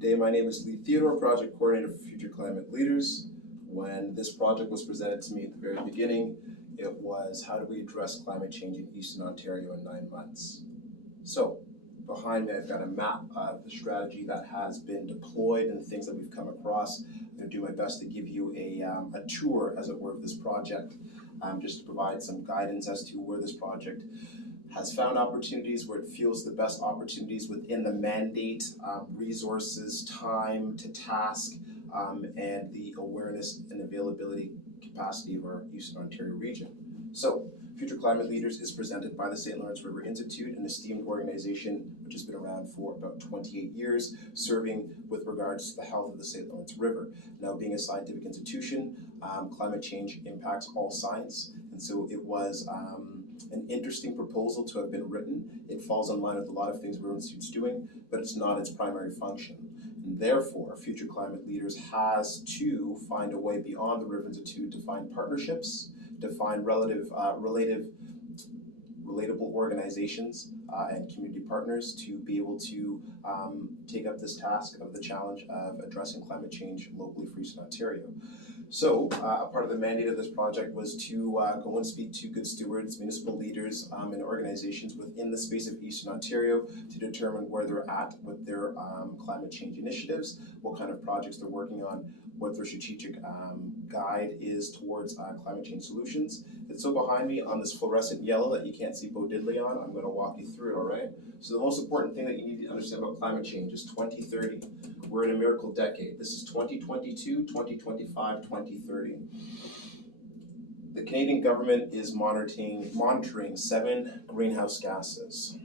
Today, my name is Lee Theodore, Project Coordinator for Future Climate Leaders. When this project was presented to me at the very beginning, it was how do we address climate change in Eastern Ontario in 9 months? So, behind me, I've got a map of the strategy that has been deployed and things that we've come across. I'm going to do my best to give you a tour, as it were, of this project, just to provide some guidance as to where this project has found opportunities, where it feels the best opportunities within the mandate, resources, time to task, and the awareness and availability capacity of our Eastern Ontario region. So, Future Climate Leaders is presented by the St. Lawrence River Institute, an esteemed organization which has been around for about 28 years, serving with regards to the health of the St. Lawrence River. Now, being a scientific institution, climate change impacts all science, and so it was an interesting proposal to have been written. It falls in line with a lot of things River Institute's doing, but it's not its primary function. And therefore, Future Climate Leaders has to find a way beyond the River Institute to find partnerships, to find relatable organizations and community partners to be able to take up this task of the challenge of addressing climate change locally for Eastern Ontario. So, a part of the mandate of this project was to go and speak to good stewards, municipal leaders, and organizations within the space of Eastern Ontario to determine where they're at with their climate change initiatives, what kind of projects they're working on, what their strategic guide is towards climate change solutions. And so behind me on this fluorescent yellow that you can't see Bo Diddley on, I'm going to walk you through it, all right? So the most important thing that you need to understand about climate change is 2030. We're in a miracle decade. This is 2022, 2025, 2030. The Canadian government is monitoring 7 greenhouse gases.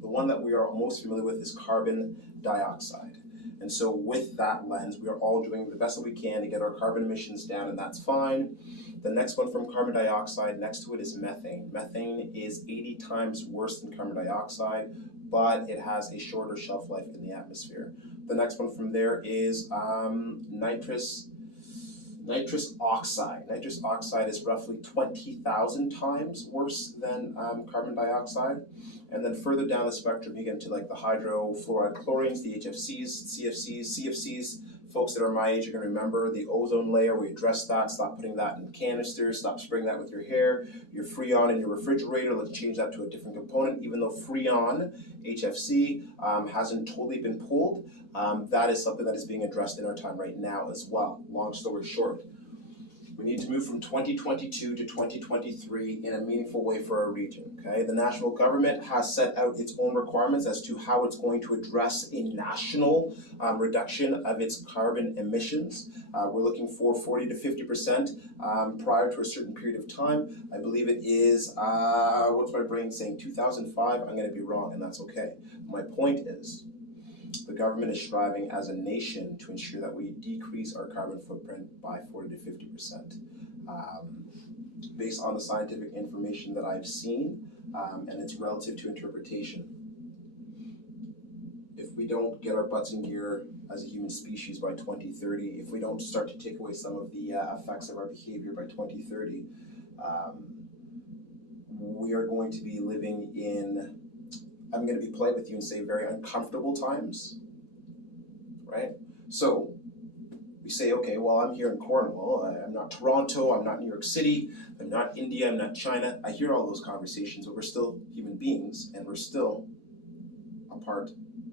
The one that we are most familiar with is carbon dioxide. And so with that lens, we are all doing the best that we can to get our carbon emissions down, and that's fine. The next one from carbon dioxide, next to it is methane. Methane is 80 times worse than carbon dioxide, but it has a shorter shelf life in the atmosphere. The next one from there is nitrous oxide. Nitrous oxide is roughly 20,000 times worse than carbon dioxide. And then further down the spectrum, you get into like the hydrofluoride chlorines, the HFCs, CFCs. Folks that are my age are going to remember the ozone layer. We addressed that. Stop putting that in canisters. Stop spraying that with your hair. Your Freon in your refrigerator. Let's change that to a different component. Even though Freon, HFC, hasn't totally been pulled, that is something that is being addressed in our time right now as well. Long story short, we need to move from 2022 to 2023 in a meaningful way for our region, okay? The national government has set out its own requirements as to how it's going to address a national reduction of its carbon emissions. We're looking for 40 to 50% prior to a certain period of time. I believe it is, what's my brain saying, 2005? I'm gonna be wrong, and that's okay. My point is, the government is striving as a nation to ensure that we decrease our carbon footprint by 40 to 50%. Based on the scientific information that I've seen, and it's relative to interpretation. If we don't get our butts in gear as a human species by 2030, if we don't start to take away some of the effects of our behavior by 2030, we are going to be living in, I'm going to be polite with you and say very uncomfortable times, right? So we say, okay, well, I'm here in Cornwall. I'm not Toronto. I'm not New York City. I'm not India. I'm not China. I hear all those conversations, but we're still human beings, and we're still a part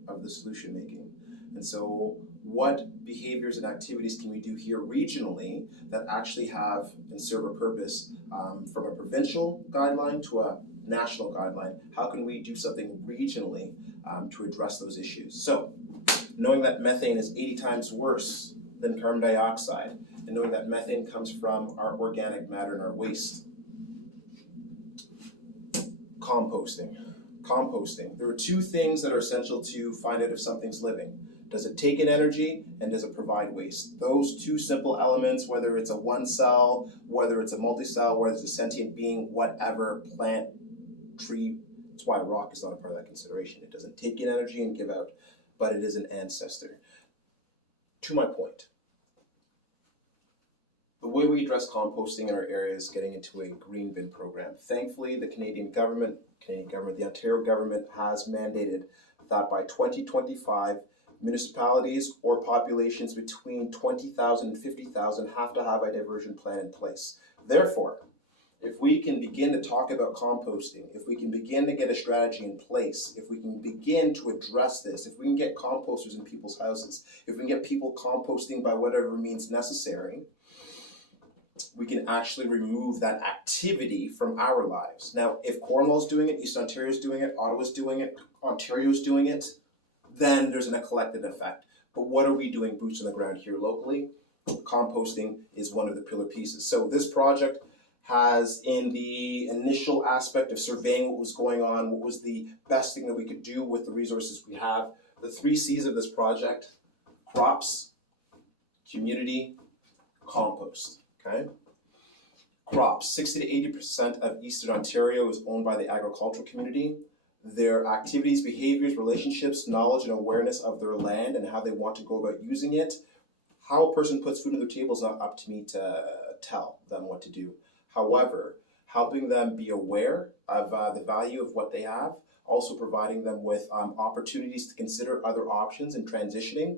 of the solution making. And so what behaviors and activities can we do here regionally that actually have and serve a purpose from a provincial guideline to a national guideline? How can we do something regionally to address those issues? So, knowing that methane is 80 times worse than carbon dioxide, and knowing that methane comes from our organic matter and our waste. Composting. There are 2 things that are essential to find out if something's living. Does it take in energy, and does it provide waste? Those 2 simple elements, whether it's a one cell, whether it's a multi-cell, whether it's a sentient being, whatever, plant, tree, that's why rock is not a part of that consideration. It doesn't take in energy and give out, but it is an ancestor. To my point, the way we address composting in our area is getting into a green bin program. Thankfully, the Canadian government, the Ontario government has mandated that by 2025, Municipalities or populations between 20,000 and 50,000 have to have a diversion plan in place. Therefore, if we can begin to talk about composting, if we can begin to get a strategy in place, if we can begin to address this, if we can get composters in people's houses, if we can get people composting by whatever means necessary, we can actually remove that activity from our lives. Now, if Cornwall's doing it, Eastern Ontario's doing it, Ottawa's doing it, Ontario's doing it, then there's a collective effect. But what are we doing boots on the ground here locally? Composting is one of the pillar pieces. So this project has, in the initial aspect of surveying what was going on, what was the best thing that we could do with the resources we have, the 3 C's of this project: crops, community, compost. Okay? Crops. 60 to 80% of Eastern Ontario is owned by the agricultural community. Their activities, behaviors, relationships, knowledge, and awareness of their land and how they want to go about using it. How a person puts food on their table is not up to me to tell them what to do. However, helping them be aware of the value of what they have, also providing them with opportunities to consider other options in transitioning.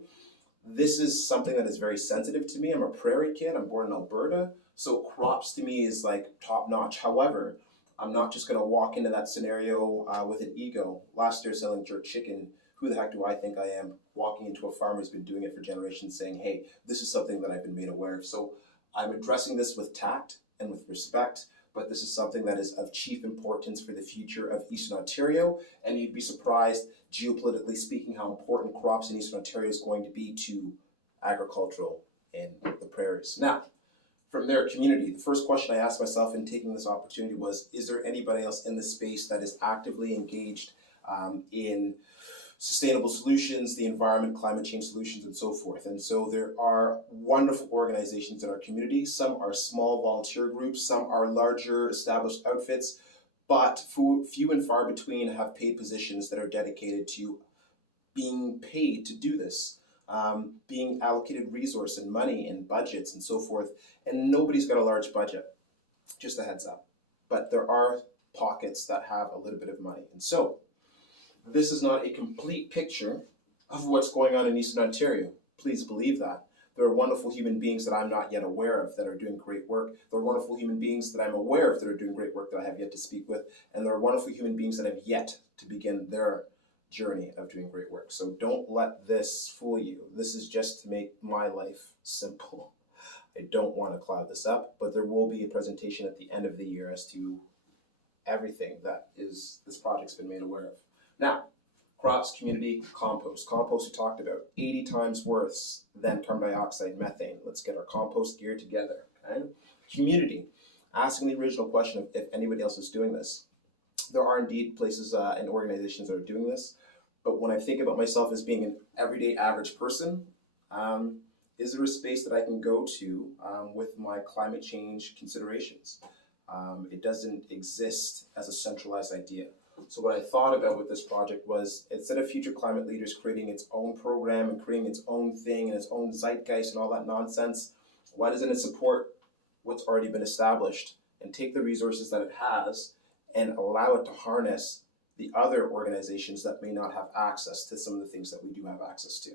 This is something that is very sensitive to me. I'm a prairie kid. I'm born in Alberta. So crops to me is like top notch. However, I'm not just going to walk into that scenario with an ego. Last year selling jerk chicken, who the heck do I think I am walking into a farmer who's been doing it for generations saying, hey, this is something that I've been made aware of. So I'm addressing this with tact and with respect, but this is something that is of chief importance for the future of Eastern Ontario. And you'd be surprised, geopolitically speaking, how important crops in Eastern Ontario is going to be to agricultural in the prairies. Now, from their community, the first question I asked myself in taking this opportunity was, is there anybody else in the space that is actively engaged in sustainable solutions, the environment, climate change solutions, and so forth? And so there are wonderful organizations in our community. Some are small volunteer groups, some are larger established outfits, but few and far between have paid positions that are dedicated to being paid to do this. Being allocated resource and money and budgets and so forth, and nobody's got a large budget, just a heads up. But there are pockets that have a little bit of money. And so, this is not a complete picture of what's going on in Eastern Ontario. Please believe that. There are wonderful human beings that I'm not yet aware of that are doing great work. There are wonderful human beings that I'm aware of that are doing great work that I have yet to speak with. And there are wonderful human beings that have yet to begin their journey of doing great work. So don't let this fool you. This is just to make my life simple. I don't want to cloud this up, but there will be a presentation at the end of the year as to everything that is this project's been made aware of. Now, crops, community, compost. Compost we talked about, 80 times worse than carbon dioxide, methane. Let's get our compost gear together. Okay? Community, asking the original question of if anybody else is doing this. There are indeed places and organizations that are doing this, but when I think about myself as being an everyday average person, is there a space that I can go to with my climate change considerations? It doesn't exist as a centralized idea. So what I thought about with this project was, instead of Future Climate Leaders creating its own program and creating its own thing and its own zeitgeist and all that nonsense, why doesn't it support what's already been established and take the resources that it has and allow it to harness the other organizations that may not have access to some of the things that we do have access to?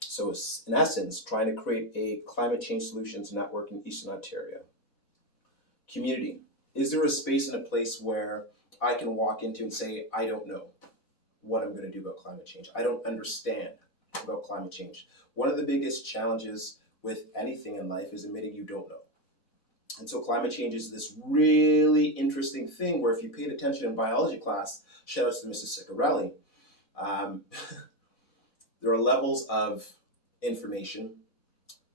So in essence, trying to create a climate change solutions network in Eastern Ontario. Community. Is there a space and a place where I can walk into and say, I don't know what I'm going to do about climate change. I don't understand about climate change. One of the biggest challenges with anything in life is admitting you don't know. And so climate change is this really interesting thing where if you paid attention in biology class, shout outs to Mrs. Ciccarelli, there are levels of information.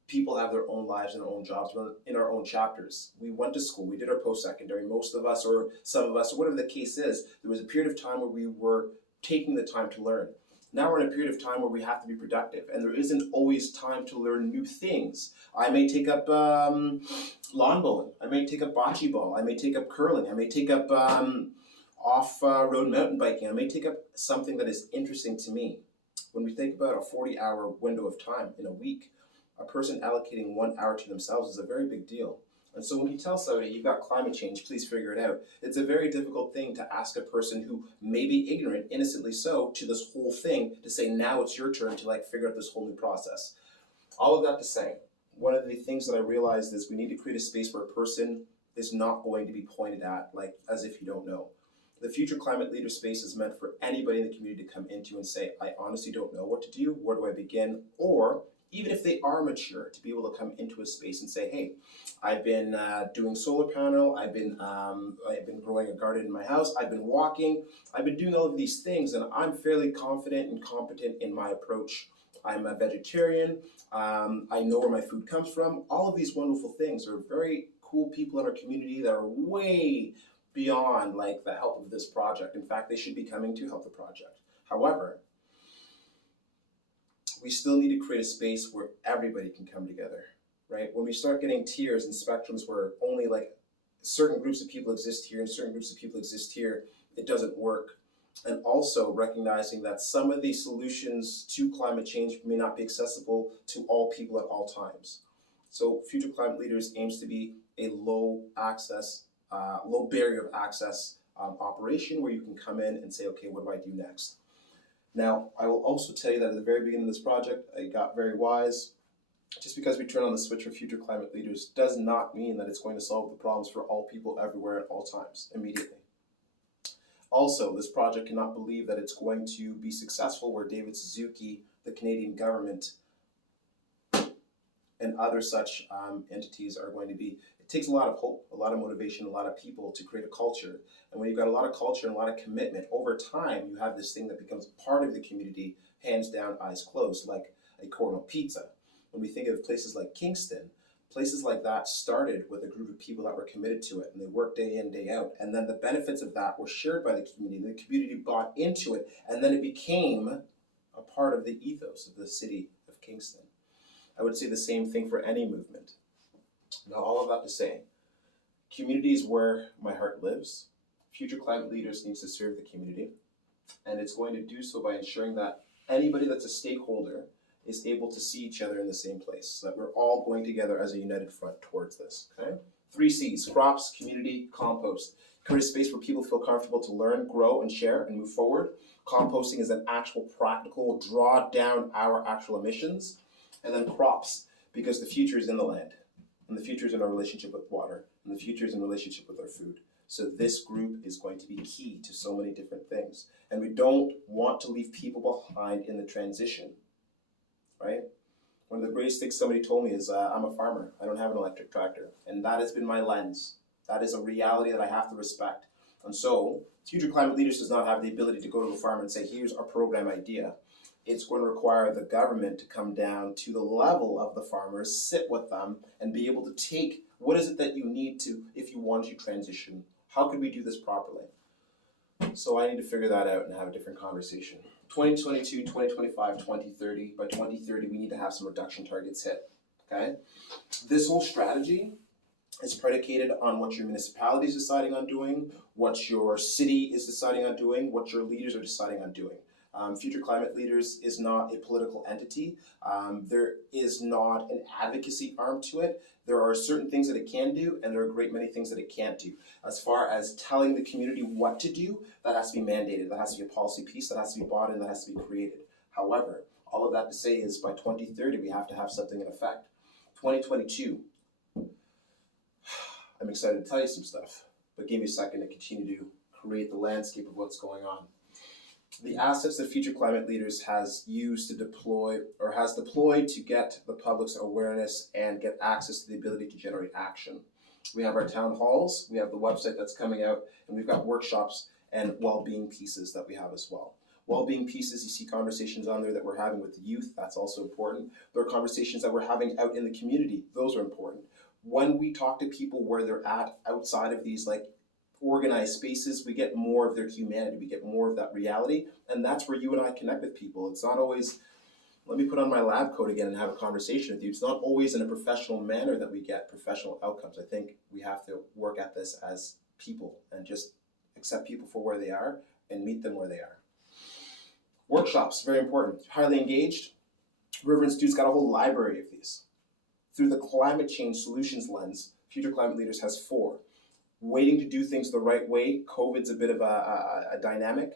People have their own lives and their own jobs. We're in our own chapters. We went to school, we did our post-secondary, most of us or some of us, or whatever the case is, there was a period of time where we were taking the time to learn. Now we're in a period of time where we have to be productive, and there isn't always time to learn new things. I may take up lawn bowling, I may take up bocce ball, I may take up curling, I may take up off-road mountain biking, I may take up something that is interesting to me. When we think about a 40-hour window of time in a week, a person allocating 1 hour to themselves is a very big deal. And so when you tell somebody you've got climate change, please figure it out, it's a very difficult thing to ask a person who may be ignorant, innocently so, to this whole thing, to say now it's your turn to figure out this whole new process. All of that to say, one of the things that I realized is we need to create a space where a person is not going to be pointed at as if you don't know. The Future Climate Leader space is meant for anybody in the community to come into and say, I honestly don't know what to do, where do I begin? Or even if they are mature, to be able to come into a space and say, hey, I've been doing solar panel, I've been growing a garden in my house, I've been walking, I've been doing all of these things, and I'm fairly confident and competent in my approach. I'm a vegetarian, I know where my food comes from. All of these wonderful things are very cool people in our community that are way beyond the help of this project. In fact, they should be coming to help the project. However, we still need to create a space where everybody can come together, right? When we start getting tiers and spectrums where only certain groups of people exist here and certain groups of people exist here, it doesn't work. And also recognizing that some of these solutions to climate change may not be accessible to all people at all times. So Future Climate Leaders aims to be a low barrier of access operation where you can come in and say, okay, what do I do next? Now, I will also tell you that at the very beginning of this project, I got very wise. Just because we turn on the switch for Future Climate Leaders does not mean that it's going to solve the problems for all people everywhere at all times immediately. Also, this project cannot believe that it's going to be successful where David Suzuki, the Canadian government, and other such entities are going to be. It takes a lot of hope, a lot of motivation, a lot of people to create a culture. And when you've got a lot of culture and a lot of commitment, over time you have this thing that becomes part of the community, hands down, eyes closed, like a Cornell Pizza. When we think of places like Kingston, places like that started with a group of people that were committed to it, and they worked day in, day out. And then the benefits of that were shared by the community, and the community bought into it, and then it became a part of the ethos of the city of Kingston. I would say the same thing for any movement. Now, all of that to say, community is where my heart lives. Future Climate Leaders needs to serve the community, and it's going to do so by ensuring that anybody that's a stakeholder is able to see each other in the same place, so that we're all going together as a united front towards this, okay? 3 C's, crops, community, compost. Create a space where people feel comfortable to learn, grow, and share, and move forward. Composting is an actual practical draw down our actual emissions. And then crops, because the future is in the land, and the future is in our relationship with water, and the future is in relationship with our food. So this group is going to be key to so many different things. And we don't want to leave people behind in the transition, right? One of the greatest things somebody told me is, I'm a farmer, I don't have an electric tractor. And that has been my lens. That is a reality that I have to respect. And so, Future Climate Leaders does not have the ability to go to the farmer and say, here's our program idea. It's going to require the government to come down to the level of the farmers, sit with them, and be able to take what is it that you need to, if you want to transition, how can we do this properly? So I need to figure that out and have a different conversation. 2022, 2025, 2030. By 2030, we need to have some reduction targets hit, okay? This whole strategy is predicated on what your municipality is deciding on doing, what your city is deciding on doing, what your leaders are deciding on doing. Future Climate Leaders is not a political entity. There is not an advocacy arm to it. There are certain things that it can do, and there are a great many things that it can't do. As far as telling the community what to do, that has to be mandated. That has to be a policy piece. That has to be bought in. That has to be created. However, all of that to say is by 2030, we have to have something in effect. 2022, I'm excited to tell you some stuff, but give me a second to continue to create the landscape of what's going on. The assets that Future Climate Leaders has used to deploy, or has deployed to get the public's awareness and get access to the ability to generate action. We have our town halls, we have the website that's coming out, and we've got workshops and well-being pieces that we have as well. Well-being pieces, you see conversations on there that we're having with the youth, that's also important. There are conversations that we're having out in the community, those are important. When we talk to people where they're at outside of these organized spaces, we get more of their humanity, we get more of that reality, and that's where you and I connect with people. It's not always, let me put on my lab coat again and have a conversation with you. It's not always in a professional manner that we get professional outcomes. I think we have to work at this as people and just accept people for where they are and meet them where they are. Workshops, very important. Highly engaged. River Institute's got a whole library of these. Through the climate change solutions lens, Future Climate Leaders has 4. Waiting to do things the right way. COVID's a bit of a dynamic.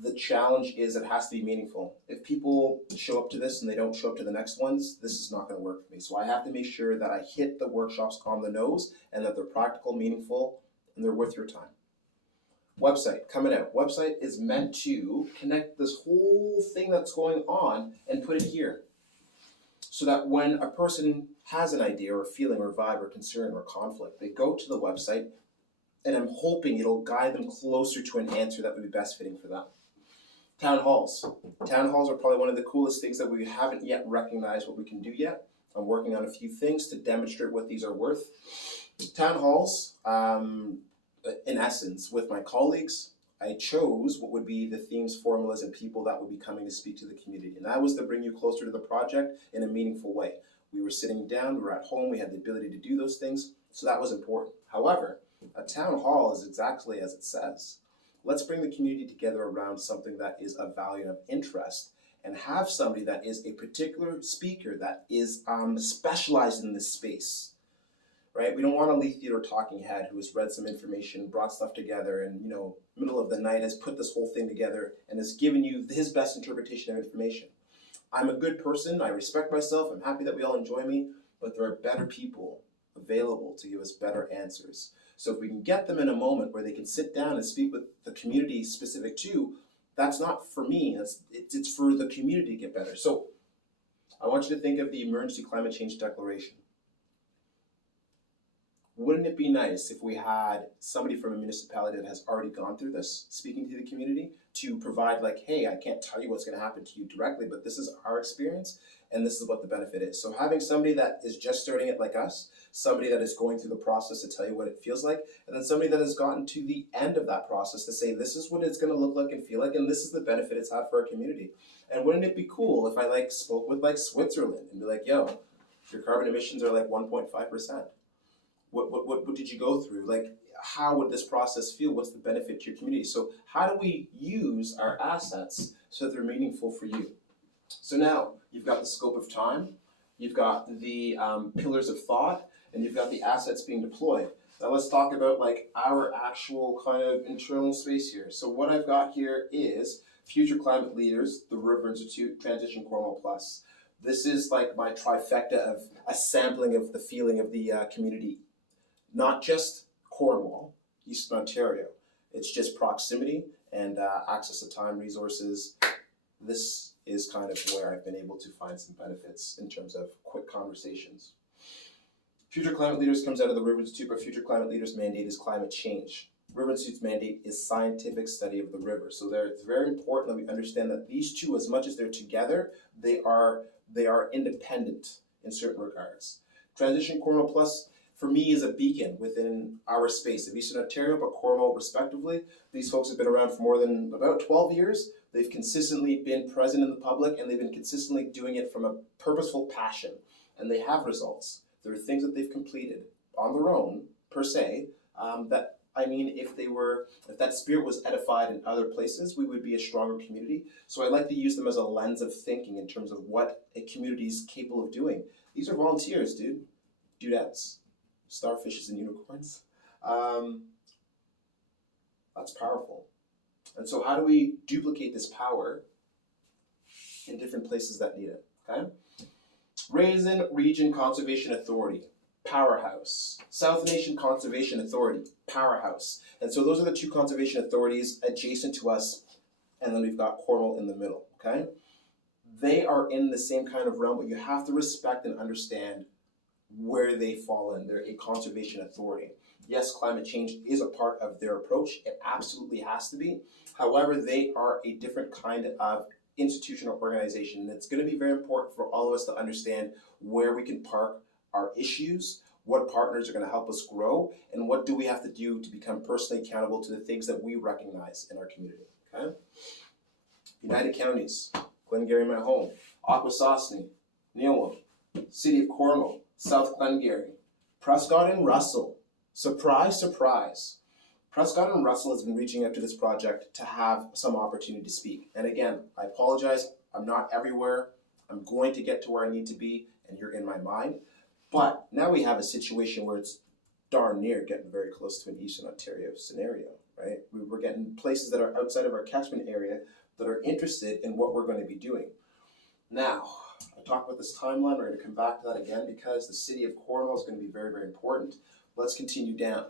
The challenge is it has to be meaningful. If people show up to this and they don't show up to the next ones, this is not going to work for me. So I have to make sure that I hit the workshops on the nose and that they're practical, meaningful, and they're worth your time. Website coming out. Website is meant to connect this whole thing that's going on and put it here. So that when a person has an idea or a feeling or vibe or concern or conflict, they go to the website and I'm hoping it'll guide them closer to an answer that would be best fitting for them. Town halls. Town halls are probably one of the coolest things that we haven't yet recognized what we can do yet. I'm working on a few things to demonstrate what these are worth. Town halls, in essence, with my colleagues, I chose what would be the themes, formulas, and people that would be coming to speak to the community. And that was to bring you closer to the project in a meaningful way. We were sitting down, we were at home, we had the ability to do those things, so that was important. However, a town hall is exactly as it says. Let's bring the community together around something that is of value and of interest, and have somebody that is a particular speaker that is specialized in this space. Right? We don't want a Lee Theater talking head who has read some information, brought stuff together, and middle of the night has put this whole thing together and has given you his best interpretation of information. I'm a good person, I respect myself, I'm happy that we all enjoy me, but there are better people available to give us better answers. So if we can get them in a moment where they can sit down and speak with the community specific to, that's not for me, it's for the community to get better. So I want you to think of the Emergency Climate Change Declaration. Wouldn't it be nice if we had somebody from a municipality that has already gone through this, speaking to the community, to provide like, hey, I can't tell you what's going to happen to you directly, but this is our experience, and this is what the benefit is. So having somebody that is just starting it like us, somebody that is going through the process to tell you what it feels like, and then somebody that has gotten to the end of that process to say, this is what it's going to look like and feel like, and this is the benefit it's had for our community. And wouldn't it be cool if I spoke with Switzerland and be like, yo, your carbon emissions are 1.5%. What did you go through? How would this process feel? What's the benefit to your community? So how do we use our assets so that they're meaningful for you? So now you've got the scope of time, you've got the pillars of thought, and you've got the assets being deployed. Now let's talk about our actual kind of internal space here. So what I've got here is Future Climate Leaders, the River Institute, Transition Cornwall Plus. This is my trifecta of a sampling of the feeling of the community. Not just Cornwall, Eastern Ontario. It's just proximity and access to time, resources. This is kind of where I've been able to find some benefits in terms of quick conversations. Future Climate Leaders comes out of the River Institute, but Future Climate Leaders' mandate is climate change. River Institute's mandate is scientific study of the river. So it's very important that we understand that these two, as much as they're together, they are independent in certain regards. Transition Cornwall Plus, for me, is a beacon within our space of Eastern Ontario, but Cornwall respectively. These folks have been around for more than about 12 years. They've consistently been present in the public, and they've been consistently doing it from a purposeful passion. And they have results. There are things that they've completed on their own, per se, if that spirit was edified in other places, we would be a stronger community. So I like to use them as a lens of thinking in terms of what a community is capable of doing. These are volunteers, dudettes. Starfishes and unicorns. That's powerful. And so how do we duplicate this power in different places that need it, okay? Raisin Region Conservation Authority, powerhouse. South Nation Conservation Authority, powerhouse. And so those are the two conservation authorities adjacent to us, and then we've got Cornwall in the middle, okay? They are in the same kind of realm, but you have to respect and understand where they fall in. They're a conservation authority. Yes, climate change is a part of their approach. It absolutely has to be. However, they are a different kind of institutional organization. And it's going to be very important for all of us to understand where we can park our issues, what partners are going to help us grow, and what do we have to do to become personally accountable to the things that we recognize in our community, okay? United Counties, Glengarry, my home, Akwesasne, Neowam, City of Cornwall, South Glengarry, Prescott and Russell. Surprise, surprise. Prescott and Russell has been reaching out to this project to have some opportunity to speak. And again, I apologize, I'm not everywhere. I'm going to get to where I need to be, and you're in my mind. But now we have a situation where it's darn near getting very close to an Eastern Ontario scenario, right? We're getting places that are outside of our catchment area that are interested in what we're going to be doing. Now, I talked about this timeline. We're going to come back to that again because the city of Cornwall is going to be very, very important. Let's continue down.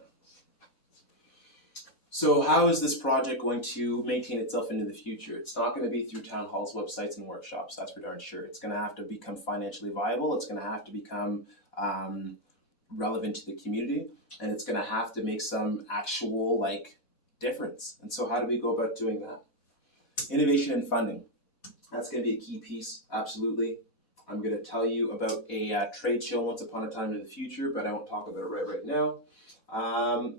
So how is this project going to maintain itself into the future? It's not going to be through town halls, websites, and workshops, that's for darn sure. It's going to have to become financially viable. It's going to have to become relevant to the community, and it's going to have to make some actual difference. And so how do we go about doing that? Innovation and funding. That's going to be a key piece, absolutely. I'm going to tell you about a trade show once upon a time in the future, but I won't talk about it right now.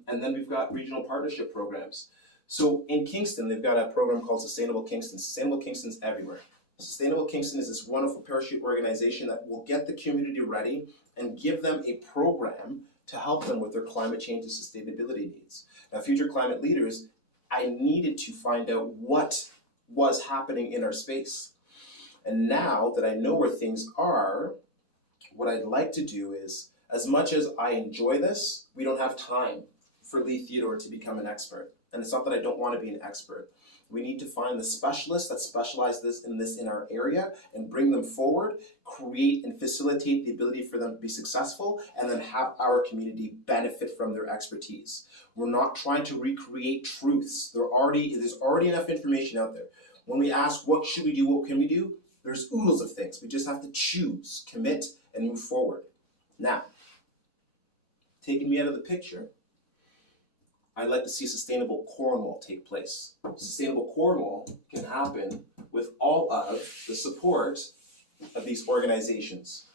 And then we've got regional partnership programs. So in Kingston, they've got a program called Sustainable Kingston. Sustainable Kingston's everywhere. Sustainable Kingston is this wonderful parachute organization that will get the community ready and give them a program to help them with their climate change and sustainability needs. Now, future climate leaders, I needed to find out what was happening in our space. And now that I know where things are, what I'd like to do is, as much as I enjoy this, we don't have time for Lee Theodore to become an expert. And it's not that I don't want to be an expert. We need to find the specialists that specialize in this in our area and bring them forward, create and facilitate the ability for them to be successful, and then have our community benefit from their expertise. We're not trying to recreate truths. There's already enough information out there. When we ask, what should we do, what can we do? There's oodles of things. We just have to choose, commit, and move forward. Now, taking me out of the picture, I'd like to see Sustainable Cornwall take place. Sustainable Cornwall can happen with all of the support of these organizations.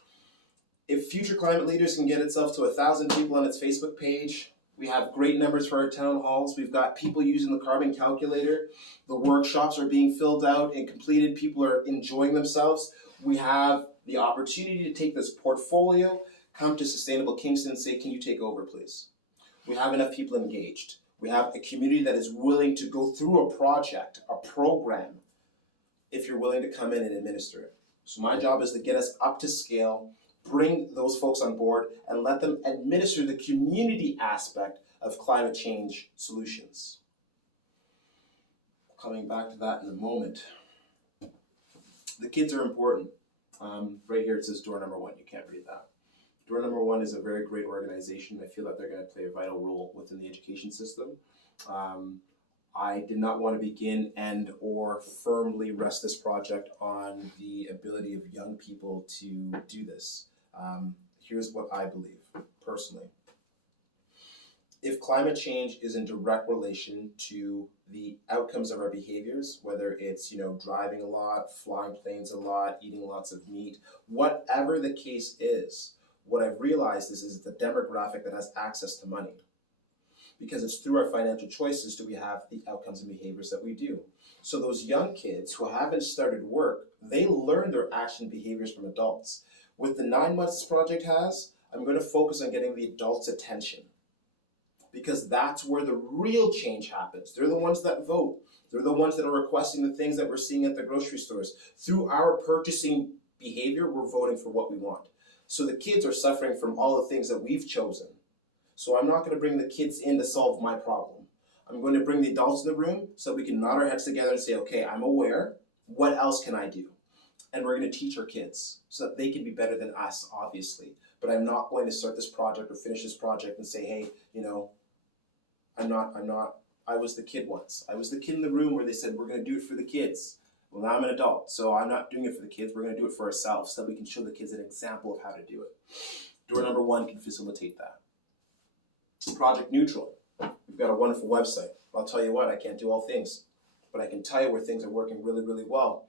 If Future Climate Leaders can get itself to 1,000 people on its Facebook page, we have great numbers for our town halls. We've got people using the carbon calculator. The workshops are being filled out and completed. People are enjoying themselves. We have the opportunity to take this portfolio, come to Sustainable Kingston and say, can you take over, please? We have enough people engaged. We have a community that is willing to go through a project, a program, if you're willing to come in and administer it. So my job is to get us up to scale, bring those folks on board, and let them administer the community aspect of climate change solutions. Coming back to that in a moment. The kids are important. Right here it says door number 1. You can't read that. Door number 1 is a very great organization. I feel that they're going to play a vital role within the education system. I did not want to begin and or firmly rest this project on the ability of young people to do this. Here's what I believe, personally. If climate change is in direct relation to the outcomes of our behaviors, whether it's driving a lot, flying planes a lot, eating lots of meat, whatever the case is, what I've realized is it's the demographic that has access to money. Because it's through our financial choices do we have the outcomes and behaviors that we do. So those young kids who haven't started work, they learn their action behaviors from adults. With the 9 months this project has, I'm going to focus on getting the adults' attention. Because that's where the real change happens. They're the ones that vote. They're the ones that are requesting the things that we're seeing at the grocery stores. Through our purchasing behavior, we're voting for what we want. So the kids are suffering from all the things that we've chosen. So I'm not going to bring the kids in to solve my problem. I'm going to bring the adults in the room so we can nod our heads together and say, okay, I'm aware. What else can I do? And we're going to teach our kids so that they can be better than us, obviously. But I'm not going to start this project or finish this project and say, hey, I was the kid once. I was the kid in the room where they said, we're going to do it for the kids. Well, now I'm an adult, so I'm not doing it for the kids. We're going to do it for ourselves so that we can show the kids an example of how to do it. Door number 1 can facilitate that. Project Neutral. We've got a wonderful website. I'll tell you what, I can't do all things, but I can tell you where things are working really, really well.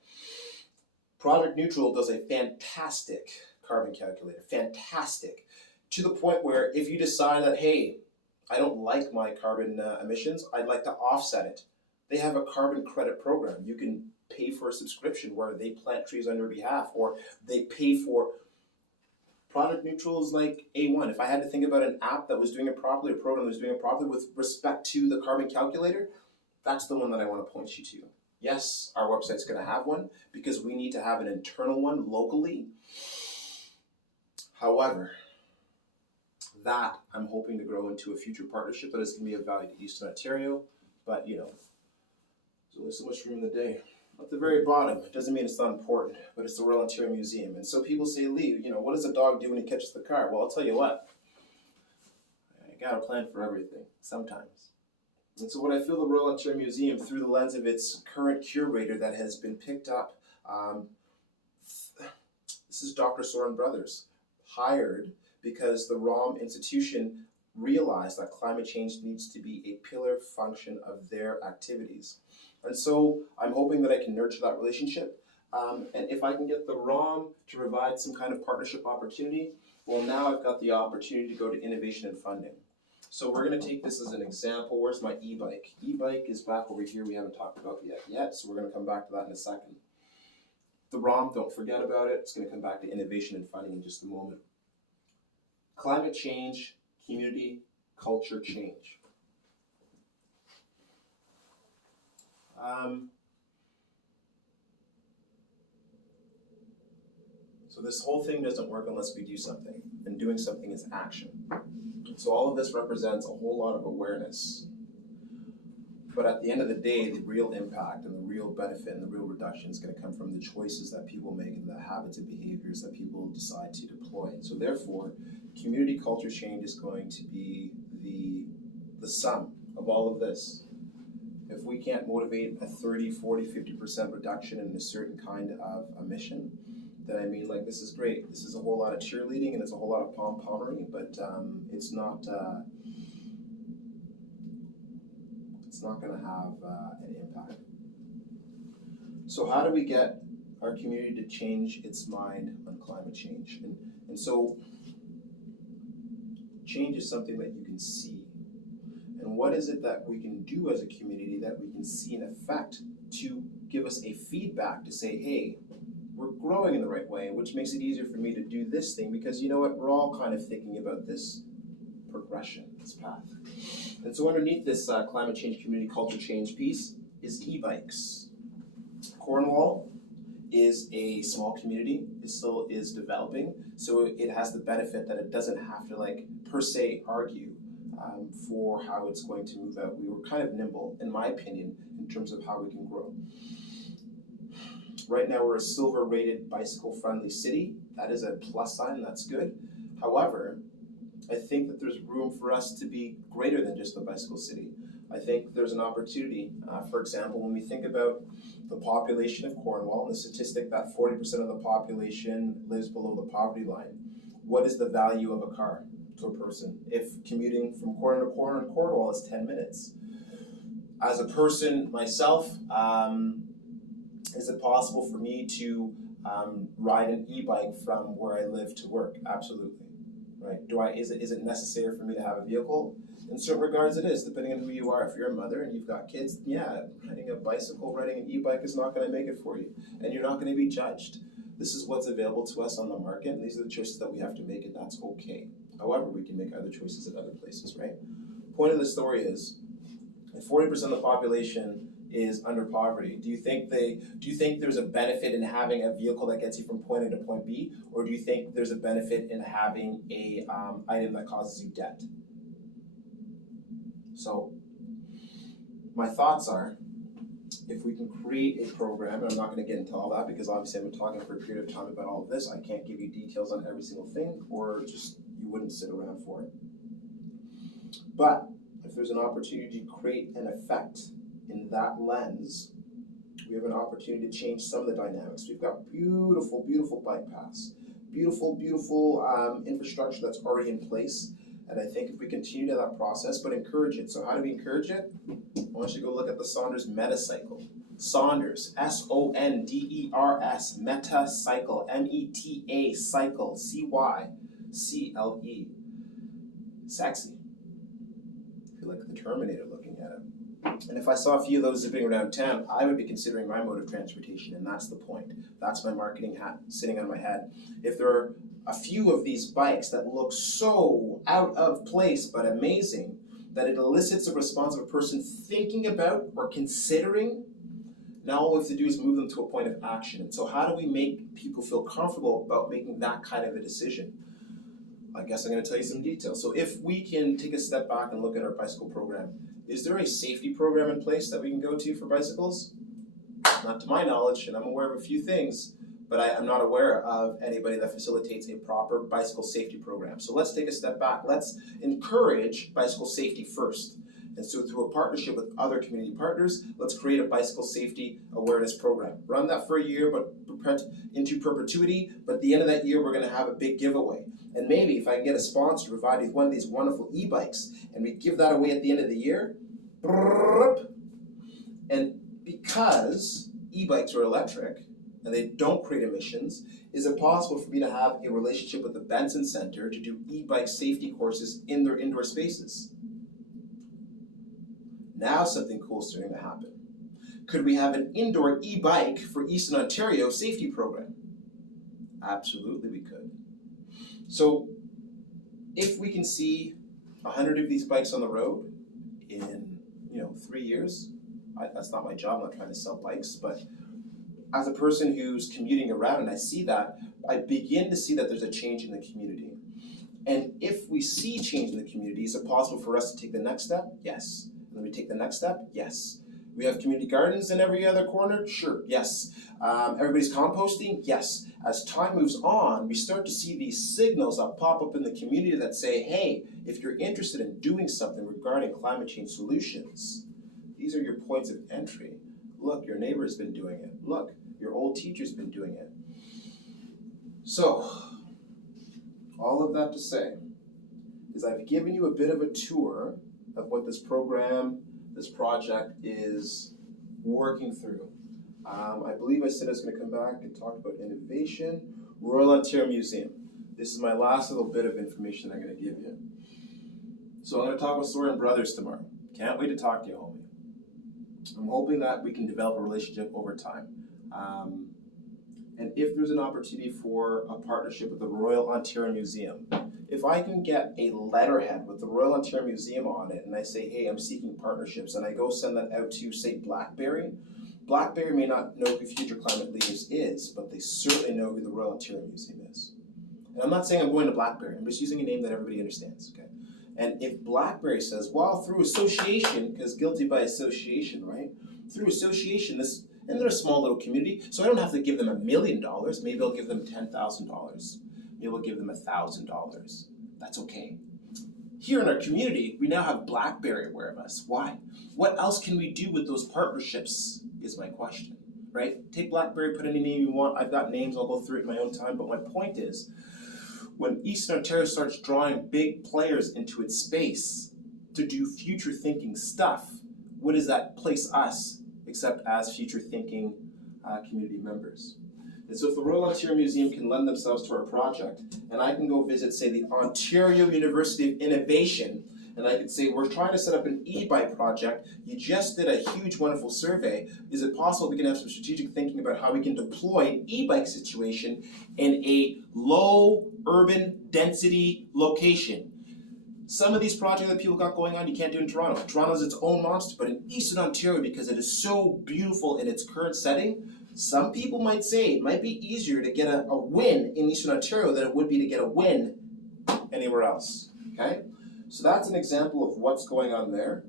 Project Neutral does a fantastic carbon calculator, fantastic, to the point where if you decide that, hey, I don't like my carbon emissions, I'd like to offset it. They have a carbon credit program. You can pay for a subscription where they plant trees on your behalf, or they pay for. Project Neutral is like A1. If I had to think about an app that was doing it properly, a program that was doing it properly with respect to the carbon calculator, that's the one that I want to point you to. Yes, our website's going to have one because we need to have an internal one locally. However, that I'm hoping to grow into a future partnership that is going to be of value to Eastern Ontario. But there's only so much room in the day. At the very bottom, it doesn't mean it's not important, but it's the Royal Ontario Museum. And so people say, Lee, what does a dog do when he catches the car? Well, I'll tell you what, I got a plan for everything, sometimes. And so what I feel the Royal Ontario Museum, through the lens of its current curator that has been picked up, this is Dr. Soren Brothers, hired because the ROM institution realized that climate change needs to be a pillar function of their activities. And so I'm hoping that I can nurture that relationship. And if I can get the ROM to provide some kind of partnership opportunity, well, now I've got the opportunity to go to innovation and funding. So we're going to take this as an example. Where's my e-bike? E-bike is back over here. We haven't talked about it yet, so we're going to come back to that in a second. The ROM, don't forget about it. It's going to come back to innovation and funding in just a moment. Climate change, community, culture change. So this whole thing doesn't work unless we do something, and doing something is action. So all of this represents a whole lot of awareness. But at the end of the day, the real impact and the real benefit and the real reduction is going to come from the choices that people make and the habits and behaviors that people decide to deploy. So therefore, community culture change is going to be the sum of all of this. If we can't motivate a 30, 40, 50% reduction in a certain kind of emission, then this is great. This is a whole lot of cheerleading and it's a whole lot of pom-pommery, but it's not going to have an impact. So how do we get our community to change its mind on climate change? And so change is something that you can see. And what is it that we can do as a community that we can see an effect to give us a feedback to say, hey, we're growing in the right way, which makes it easier for me to do this thing because you know what, we're all kind of thinking about this progression, this path. And so underneath this climate change, community culture change piece is e-bikes. Cornwall is a small community. It still is developing, so it has the benefit that it doesn't have to per se argue for how it's going to move out. We were kind of nimble, in my opinion, in terms of how we can grow. Right now we're a silver rated bicycle friendly city. That is a plus sign, that's good. However, I think that there's room for us to be greater than just a bicycle city. I think there's an opportunity, for example, when we think about the population of Cornwall, and the statistic that 40% of the population lives below the poverty line, what is the value of a car to a person if commuting from corner to corner in Cornwall is 10 minutes? As a person myself, is it possible for me to ride an e-bike from where I live to work? Absolutely. Right? Is it necessary for me to have a vehicle? In certain regards it is, depending on who you are. If you're a mother and you've got kids, yeah, riding an e-bike is not going to make it for you. And you're not going to be judged. This is what's available to us on the market, and these are the choices that we have to make, and that's okay. However, we can make other choices at other places, right? Point of the story is, if 40% of the population is under poverty, do you think there's a benefit in having a vehicle that gets you from point A to point B, or do you think there's a benefit in having a item that causes you debt? So my thoughts are, if we can create a program, and I'm not going to get into all that because obviously I've been talking for a period of time about all of this, I can't give you details on every single thing, or just you wouldn't sit around for it. But if there's an opportunity to create an effect in that lens, we have an opportunity to change some of the dynamics. We've got beautiful, beautiful bike paths, beautiful, beautiful infrastructure that's already in place. And I think if we continue to that process, but encourage it. So how do we encourage it? I want you to go look at the Saunders Metacycle. Saunders, S-O-N-D-E-R-S, Metacycle, M-E-T-A, cycle, C-Y-C-L-E. Sexy. I feel like the Terminator looking at it. And if I saw a few of those zipping around town, I would be considering my mode of transportation, and that's the point. That's my marketing hat sitting on my head. If there are a few of these bikes that look so out of place but amazing that it elicits a response of a person thinking about or considering, now all we have to do is move them to a point of action. And so how do we make people feel comfortable about making that kind of a decision? I guess I'm going to tell you some details. So if we can take a step back and look at our bicycle program, is there a safety program in place that we can go to for bicycles? Not to my knowledge, and I'm aware of a few things, but I'm not aware of anybody that facilitates a proper bicycle safety program. So let's take a step back. Let's encourage bicycle safety first. And so through a partnership with other community partners, let's create a bicycle safety awareness program. Run that for a year, but into perpetuity, but at the end of that year, we're gonna have a big giveaway. And maybe if I can get a sponsor to provide me one of these wonderful e-bikes, and we give that away at the end of the year, and because e-bikes are electric, and they don't create emissions, is it possible for me to have a relationship with the Benson Center to do e-bike safety courses in their indoor spaces? Now something cool is starting to happen. Could we have an indoor e-bike for Eastern Ontario safety program? Absolutely we could. So if we can see 100 of these bikes on the road in 3 years, that's not my job, I'm not trying to sell bikes, but as a person who's commuting around and I see that, I begin to see that there's a change in the community. And if we see change in the community, is it possible for us to take the next step? Yes. And then we take the next step? Yes. We have community gardens in every other corner? Sure, yes. Everybody's composting? Yes. As time moves on, we start to see these signals that pop up in the community that say, hey, if you're interested in doing something regarding climate change solutions, these are your points of entry. Look, your neighbor's been doing it. Look, your old teacher's been doing it. So, all of that to say is I've given you a bit of a tour of what this program, this project is working through. I believe I said I was going to come back and talk about innovation. Royal Ontario Museum. This is my last little bit of information I'm going to give you. So I'm going to talk with Soren Brothers tomorrow. Can't wait to talk to you, homie. I'm hoping that we can develop a relationship over time. And if there's an opportunity for a partnership with the Royal Ontario Museum, if I can get a letterhead with the Royal Ontario Museum on it and I say, hey, I'm seeking partnerships, and I go send that out to, say, Blackberry, Blackberry may not know who Future Climate Leaders is, but they certainly know who the Royal Ontario Museum is. And I'm not saying I'm going to Blackberry, I'm just using a name that everybody understands, okay? And if Blackberry says, well, through association, because guilty by association, right? Through association, and they're a small little community, so I don't have to give them $1 million. Maybe I'll give them $10,000. Maybe I'll give them $1,000. That's okay. Here in our community, we now have Blackberry aware of us. Why? What else can we do with those partnerships is my question, right? Take Blackberry, put any name you want. I've got names, I'll go through it in my own time, but my point is, when Eastern Ontario starts drawing big players into its space to do future thinking stuff, what does that place us except as future thinking community members? And so if the Royal Ontario Museum can lend themselves to our project, and I can go visit, say, the Ontario University of Innovation, and I could say, we're trying to set up an e-bike project, you just did a huge, wonderful survey, is it possible we can have some strategic thinking about how we can deploy an e-bike situation in a low urban density location? Some of these projects that people got going on, you can't do in Toronto. Toronto's its own monster, but in Eastern Ontario, because it is so beautiful in its current setting, some people might say it might be easier to get a win in Eastern Ontario than it would be to get a win anywhere else, okay? So that's an example of what's going on there.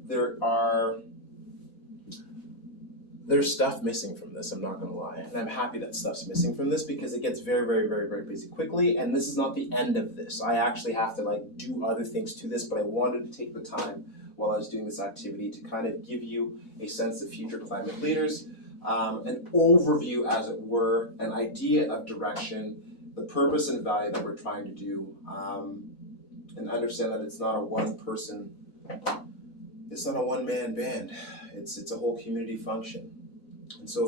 There's stuff missing from this, I'm not gonna lie. And I'm happy that stuff's missing from this because it gets very, very, very, very busy quickly, and this is not the end of this. I actually have to do other things to this, but I wanted to take the time while I was doing this activity to kind of give you a sense of future climate leaders, an overview, as it were, an idea of direction, the purpose and value that we're trying to do, and understand that it's not a one-person, it's not a one-man band. It's a whole community function. And so